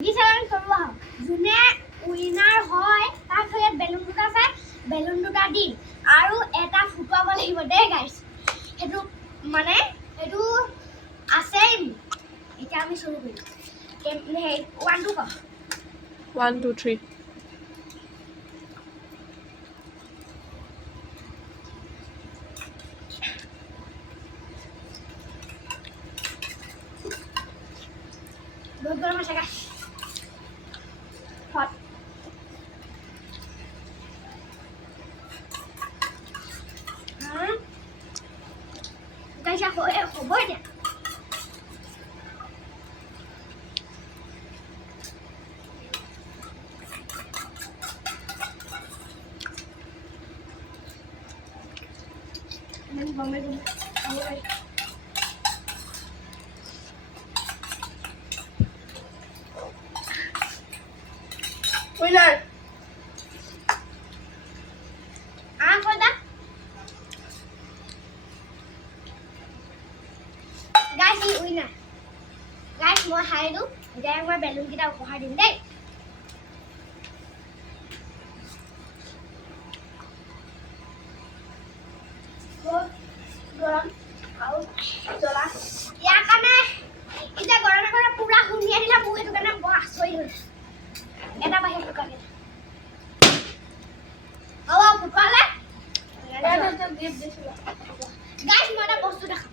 যোনে উইনাৰ হয় তাৰ ফলত বেলুন দুটা আছে, বেলুন দুটা দিম আৰু এটা ফুটুৱাব লাগিব দেই গাইছ। সেইটো মানে সেইটো আছেই। এতিয়া আমি শুরু করি। 1 2 কর। 1 2 3 বহুত গরম আছে গাইছ। হট গাইছ হ'ব এতিয়া। Mình vào mấy con áo đây. Winner. Apa dah? Guys, ini winner. Guys, mau hari tu, jangan buat balloon kita upahar din deh. গরম আৰু জ্বলা ইয়াৰ কাৰণে এতিয়া গৰমে গৰমে পুৰা শুনিয়াই দিলা মোক সেইটো কাৰণে বৰ আচৰিত হৈছে এটা বাহিৰ শুকালে ফুটুৱালে গাইছ মই এটা বস্তু দেখাম